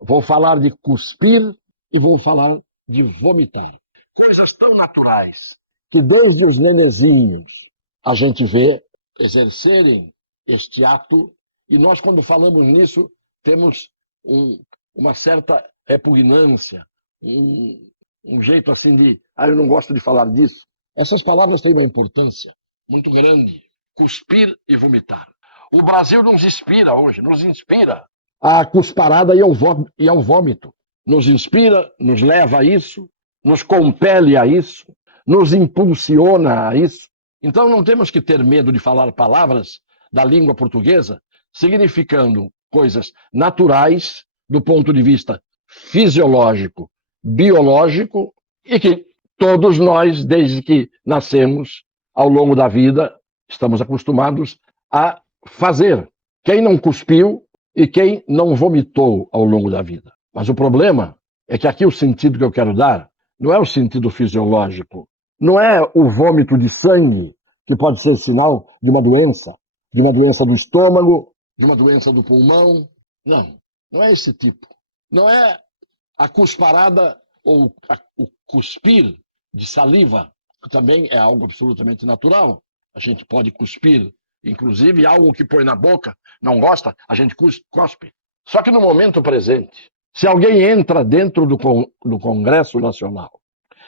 vou falar de cuspir e vou falar de vomitar. Coisas tão naturais que desde os nenezinhos a gente vê exercerem este ato e nós, quando falamos nisso, temos uma certa repugnância, um jeito assim de, eu não gosto de falar disso. Essas palavras têm uma importância muito grande. Cuspir e vomitar. O Brasil nos inspira hoje, nos inspira a cusparada e ao vômito. Nos inspira, nos leva a isso, nos compele a isso, nos impulsiona a isso. Então não temos que ter medo de falar palavras da língua portuguesa significando coisas naturais do ponto de vista fisiológico, biológico e que todos nós, desde que nascemos, ao longo da vida, estamos acostumados a fazer. Quem não cuspiu e quem não vomitou ao longo da vida. Mas o problema é que aqui o sentido que eu quero dar não é o sentido fisiológico, não é o vômito de sangue, que pode ser sinal de uma doença do estômago, de uma doença do pulmão. Não, não é esse tipo. Não é a cusparada ou o cuspir de saliva, que também é algo absolutamente natural. A gente pode cuspir, inclusive algo que põe na boca, não gosta, a gente cospe. Só que no momento presente, se alguém entra dentro do Congresso Nacional,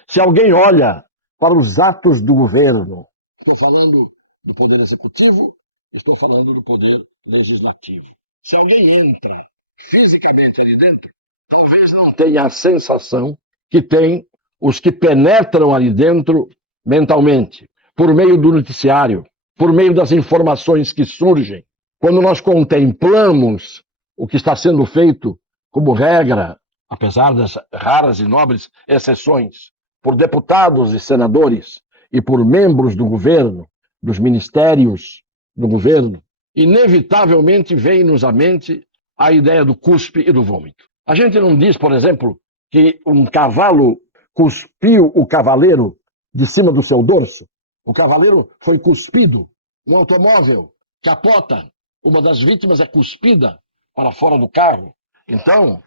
se alguém olha para os atos do governo, estou falando do Poder Executivo, estou falando do Poder Legislativo. Se alguém entra fisicamente ali dentro, talvez não tenha a sensação que tem os que penetram ali dentro mentalmente, por meio do noticiário, por meio das informações que surgem. Quando nós contemplamos o que está sendo feito como regra, apesar das raras e nobres exceções, por deputados e senadores e por membros do governo, dos ministérios do governo, inevitavelmente vem-nos à mente a ideia do cuspe e do vômito. A gente não diz, por exemplo, que um cavalo cuspiu o cavaleiro de cima do seu dorso. O cavaleiro foi cuspido. Um automóvel capota, uma das vítimas é cuspida para fora do carro. Então,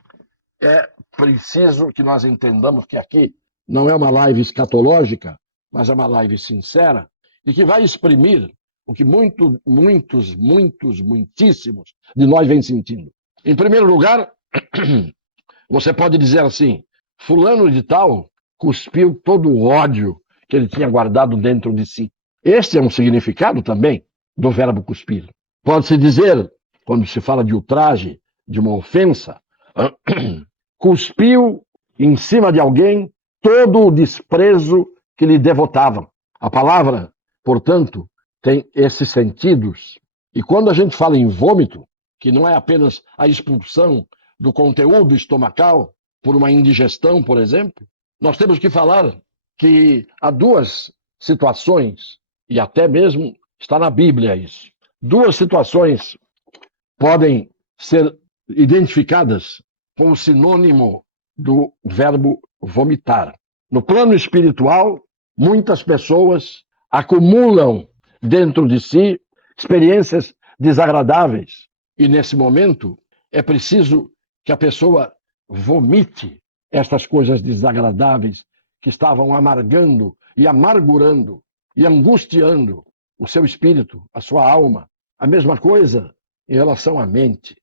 é preciso que nós entendamos que aqui não é uma live escatológica, mas é uma live sincera e que vai exprimir o que muitíssimos de nós vem sentindo. Em primeiro lugar, você pode dizer assim, fulano de tal cuspiu todo o ódio que ele tinha guardado dentro de si. Este é um significado também do verbo cuspir. Pode-se dizer, quando se fala de ultraje, de uma ofensa, cuspiu em cima de alguém todo o desprezo que lhe devotavam. A palavra, portanto, tem esses sentidos. E quando a gente fala em vômito, que não é apenas a expulsão do conteúdo estomacal por uma indigestão, por exemplo, nós temos que falar que há duas situações, e até mesmo está na Bíblia isso, duas situações podem ser identificadas com o sinônimo do verbo vomitar. No plano espiritual, muitas pessoas acumulam dentro de si experiências desagradáveis. E nesse momento é preciso que a pessoa vomite estas coisas desagradáveis que estavam amargando e amargurando e angustiando o seu espírito, a sua alma. A mesma coisa em relação à mente.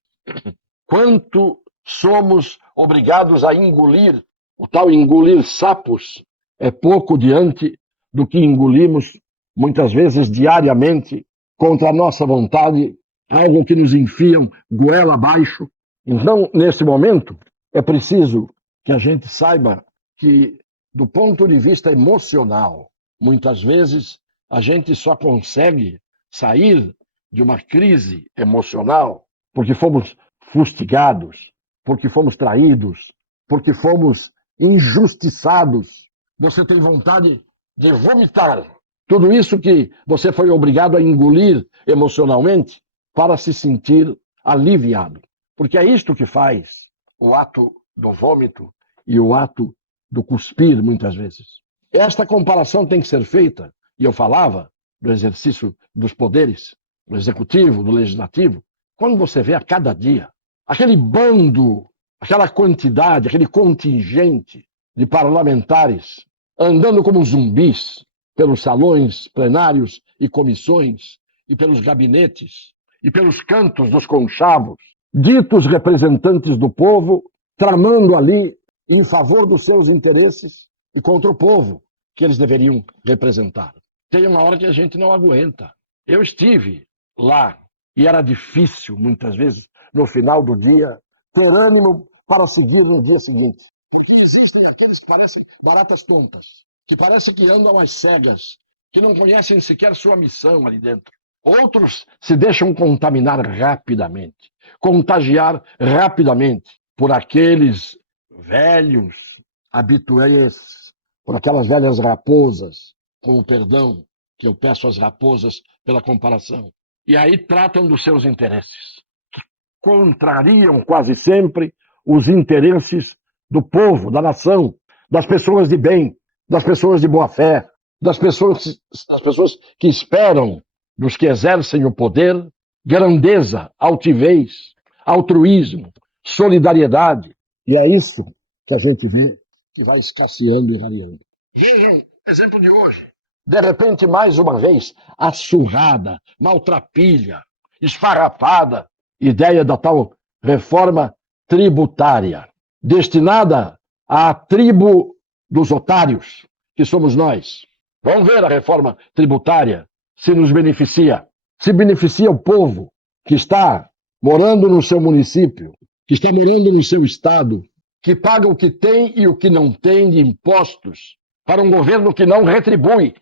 Quanto somos obrigados a engolir, o tal engolir sapos é pouco diante do que engolimos muitas vezes diariamente contra a nossa vontade, algo que nos enfiam goela abaixo. Então, nesse momento, é preciso que a gente saiba que, do ponto de vista emocional, muitas vezes a gente só consegue sair de uma crise emocional porque fomos fustigados, porque fomos traídos, porque fomos injustiçados. Você tem vontade de vomitar tudo isso que você foi obrigado a engolir emocionalmente para se sentir aliviado. Porque é isto que faz o ato do vômito e o ato do cuspir, muitas vezes. Esta comparação tem que ser feita, e eu falava do exercício dos poderes, do executivo, do legislativo, quando você vê a cada dia aquele bando aquela quantidade, aquele contingente de parlamentares andando como zumbis pelos salões plenários e comissões e pelos gabinetes e pelos cantos dos conchavos, ditos representantes do povo, tramando ali em favor dos seus interesses e contra o povo que eles deveriam representar. Tem uma hora que a gente não aguenta. Eu estive lá e era difícil, muitas vezes, no final do dia, ter ânimo para seguir no dia seguinte. Porque existem aqueles que parecem baratas tontas, que parecem que andam às cegas, que não conhecem sequer sua missão ali dentro. Outros se deixam contaminar rapidamente, contagiar rapidamente por aqueles velhos habituês, por aquelas velhas raposas, com o perdão que eu peço às raposas pela comparação. E aí tratam dos seus interesses, que contrariam quase sempre os interesses do povo, da nação, das pessoas de bem, das pessoas de boa fé, das pessoas que esperam dos que exercem o poder grandeza, altivez, altruísmo, solidariedade. E é isso que a gente vê que vai escasseando e variando. Vejam, exemplo de hoje. De repente, mais uma vez, a surrada, maltrapilha, esfarrapada ideia da tal reforma tributária, destinada à tribo dos otários, que somos nós. Vamos ver a reforma tributária se nos beneficia. Se beneficia o povo que está morando no seu município, que está morando no seu estado, que paga o que tem e o que não tem de impostos para um governo que não retribui,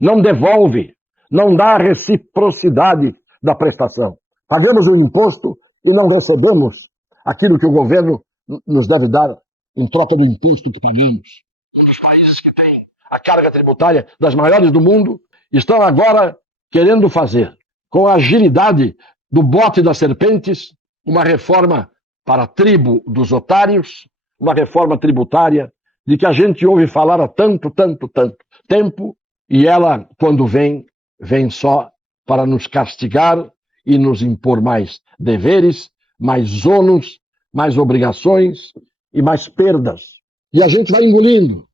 não devolve, não dá a reciprocidade da prestação. Pagamos o imposto e não recebemos aquilo que o governo nos deve dar em troca do imposto que pagamos. Os países que têm a carga tributária das maiores do mundo estão agora querendo fazer, com a agilidade do bote das serpentes, uma reforma para a tribo dos otários, uma reforma tributária de que a gente ouve falar há tanto tempo, e ela, quando vem só para nos castigar e nos impor mais deveres, mais ônus, mais obrigações e mais perdas. E a gente vai engolindo,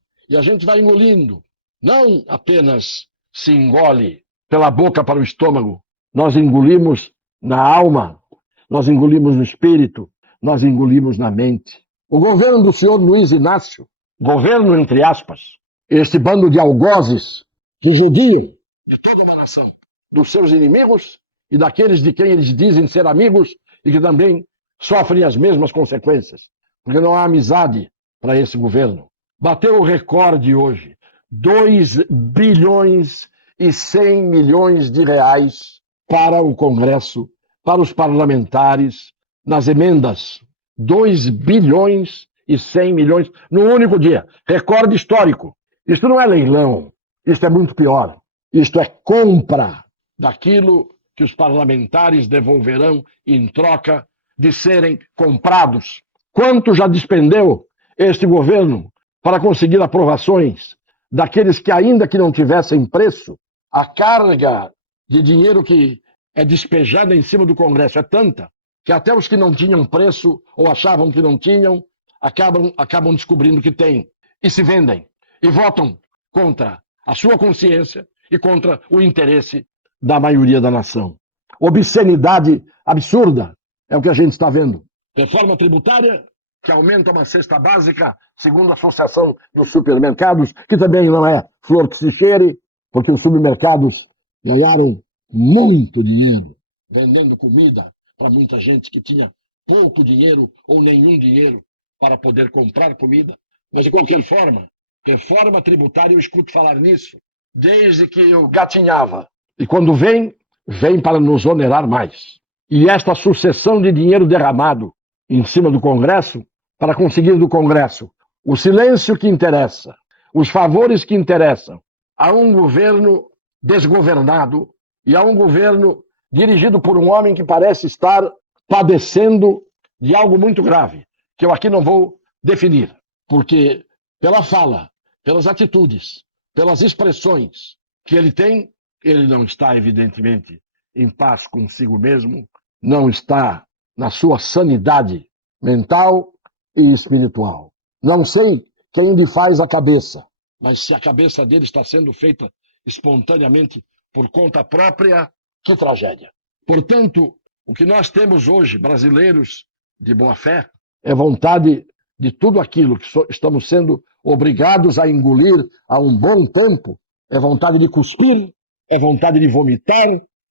Não apenas se engole pela boca para o estômago, nós engolimos na alma, nós engolimos no espírito, nós engolimos na mente. O governo do senhor Luiz Inácio, governo entre aspas, este bando de algozes que judiam de toda uma nação, dos seus inimigos e daqueles de quem eles dizem ser amigos e que também sofrem as mesmas consequências, porque não há amizade para esse governo. Bateu o recorde hoje, 2 bilhões e 100 milhões de reais para o Congresso, para os parlamentares, nas emendas. 2 bilhões e 100 milhões num único dia. Recorde histórico. Isto não é leilão, isto é muito pior. Isto é compra daquilo que os parlamentares devolverão em troca de serem comprados. Quanto já despendeu este governo para conseguir aprovações daqueles que, ainda que não tivessem preço, a carga de dinheiro que é despejada em cima do Congresso é tanta que até os que não tinham preço ou achavam que não tinham, acabam descobrindo que têm e se vendem e votam contra a sua consciência e contra o interesse da maioria da nação. Obscenidade absurda é o que a gente está vendo. Reforma tributária que aumenta uma cesta básica, segundo a Associação dos Supermercados, que também não é flor que se cheire, porque os supermercados ganharam muito dinheiro vendendo comida para muita gente que tinha pouco dinheiro ou nenhum dinheiro para poder comprar comida. Mas, de qualquer forma, reforma tributária, eu escuto falar nisso desde que eu gatinhava. E quando vem para nos onerar mais. E esta sucessão de dinheiro derramado em cima do Congresso, para conseguir do Congresso o silêncio que interessa, os favores que interessam a um governo desgovernado e a um governo dirigido por um homem que parece estar padecendo de algo muito grave, que eu aqui não vou definir, porque pela fala, pelas atitudes, pelas expressões que ele tem, ele não está, evidentemente, em paz consigo mesmo, não está na sua sanidade mental e espiritual. Não sei quem lhe faz a cabeça, mas se a cabeça dele está sendo feita espontaneamente por conta própria, que tragédia. Portanto, o que nós temos hoje, brasileiros de boa fé, é vontade de tudo aquilo que estamos sendo obrigados a engolir há um bom tempo, é vontade de cuspir, é vontade de vomitar,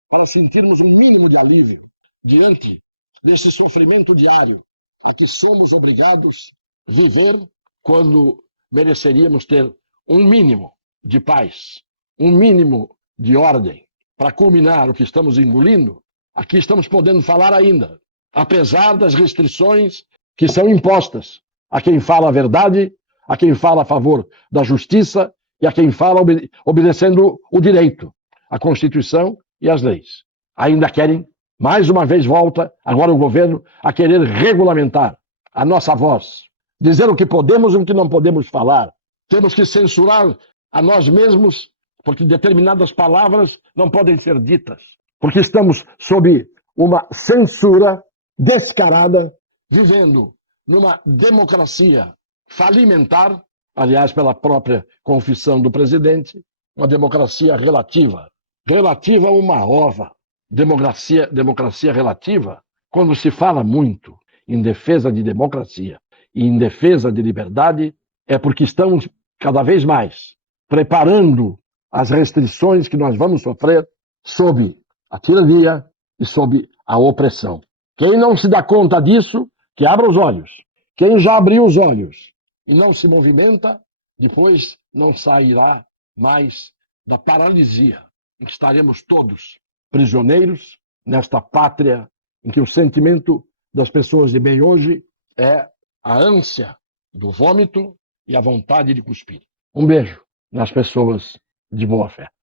para sentirmos um mínimo de alívio diante desse sofrimento diário a que somos obrigados a viver quando mereceríamos ter um mínimo de paz, um mínimo de ordem. Para culminar o que estamos engolindo, aqui estamos podendo falar ainda, apesar das restrições que são impostas a quem fala a verdade, a quem fala a favor da justiça e a quem fala obedecendo o direito, a Constituição e as leis. Ainda querem, mais uma vez volta agora o governo a querer regulamentar a nossa voz, dizer o que podemos e o que não podemos falar. Temos que censurar a nós mesmos, porque determinadas palavras não podem ser ditas, porque estamos sob uma censura descarada, vivendo numa democracia falimentar, aliás, pela própria confissão do presidente, uma democracia relativa. Relativa a uma ova. Democracia relativa, quando se fala muito em defesa de democracia e em defesa de liberdade, é porque estamos cada vez mais preparando as restrições que nós vamos sofrer sob a tirania e sob a opressão. Quem não se dá conta disso, que abra os olhos. Quem já abriu os olhos e não se movimenta, depois não sairá mais da paralisia em que estaremos todos prisioneiros nesta pátria em que o sentimento das pessoas de bem hoje é a ânsia do vômito e a vontade de cuspir. Um beijo nas pessoas de boa fé.